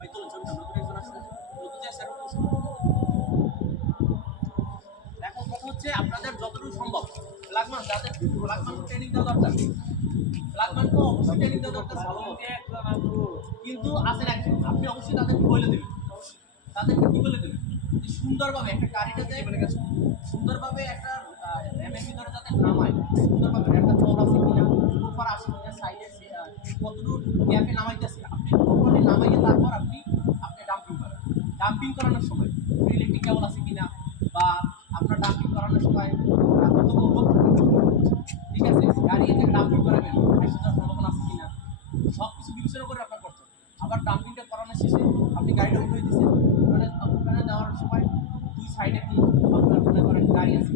হয়তো নতুন একজন আসছে নতুন যে স্যার এখন কথা হচ্ছে আপনাদের যতটুকু সম্ভব লাগমান যাদের লাগমান ট্রেনিং দেওয়া দরকার লাগমান তো অবশ্যই ট্রেনিং দেওয়া দরকার ভালো কিন্তু আসেন একজন আপনি অবশ্যই তাদেরকে বলে দেবেন তাদেরকে কি বলে দেবেন যে সুন্দরভাবে একটা গাড়িটাতে সুন্দরভাবে একটা র্যামের ভিতরে যাতে নামায় সুন্দরভাবে একটা চর আছে কিনা উপর আসে কিনা সাইডে কতটুকু গ্যাপে নামাইতেছে আপনি প্রপারলি নামাইয়ে তারপর আপনি আপনি ডাম্পিং করেন ডাম্পিং করানোর সময় ইলেকট্রিক কেবল আছে কিনা বা আপনার ডাম্পিং করানোর সময় কতটুকু লোক ঠিক আছে গাড়ি যে ডাম্পিং করাবেন অ্যাক্সিডেন্টের সম্ভাবনা আছে কিনা সব কিছু বিবেচনা করে আপনার করতে হবে আবার ডাম্পিংটা করানোর শেষে আপনি গাড়িটা উঠে দিচ্ছেন ওখানে দেওয়ার সময় দুই সাইডে কোনো আপনার মনে করেন গাড়ি আছে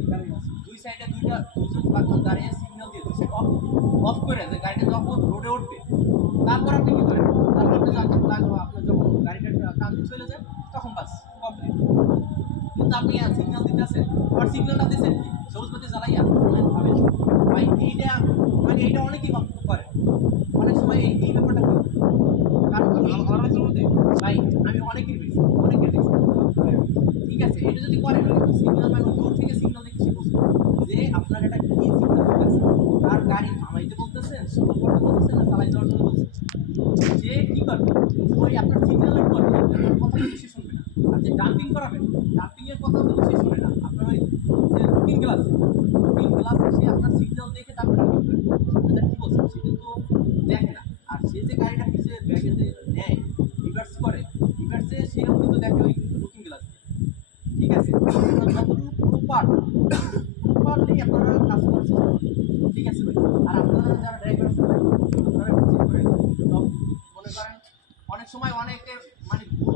দুই সাইডে দুইজন পার্টনার দাঁড়িয়ে সিগন্যাল দিয়ে দুই সাইড অফ করে যে গাড়িটা যখন রোডে উঠবে তারপর আপনি কী করেন তারপর আপনি লাগবে আপনার যখন গাড়িটা টান চলে যায় তখন বাস কমপ্লিট কিন্তু আপনি সিগন্যাল দিতেছেন আবার সিগন্যালটা দিচ্ছেন কি সবুজ পথে জ্বালাইয়া ভাবেন ভাই এইটা মানে এইটা অনেকেই করে অনেক সময় এই ব্যাপারটা করে কারণ ভাই আমি অনেকেই পেয়েছি অনেকের দেখছি ঠিক আছে এটা যদি করেন সিগন্যাল মানে দূর থেকে সিগন্যাল দেখে সে বুঝবে যে আপনার এটা কি সিগন্যাল দিতেছে আর গাড়ি থামাইতে বলতেছেন স্লো করতে বলতেছেন না চালাই যাওয়ার জন্য বলছেন যে কী করবে ওই আপনার সিগন্যালের করবে কথা কিন্তু সে শুনবে না আর যে ডাম্পিং করাবেন ডাম্পিংয়ের কথা কিন্তু সে শুনে না আপনার ওই যে লুকিং গ্লাসে সে আপনার সিগন্যাল দেখে তারপর ডাম্পিং করে আপনাদের কী বলছেন সে কিন্তু দেখে না আর সে যে গাড়িটা পিছিয়ে ব্যাগে যে নেয় রিভার্স করে রিভার্সে সেও কিন্তু দেখে ওই লুকিং গ্লাস ঠিক আছে যতটুকু প্রপারলি আপনারা কাজ করছেন ঠিক আছে ভাই আর আপনারা যারা ড্রাইভার আছেন আপনারা বুঝে করে সব মনে করেন অনেক সময় অনেকে মানে ভুল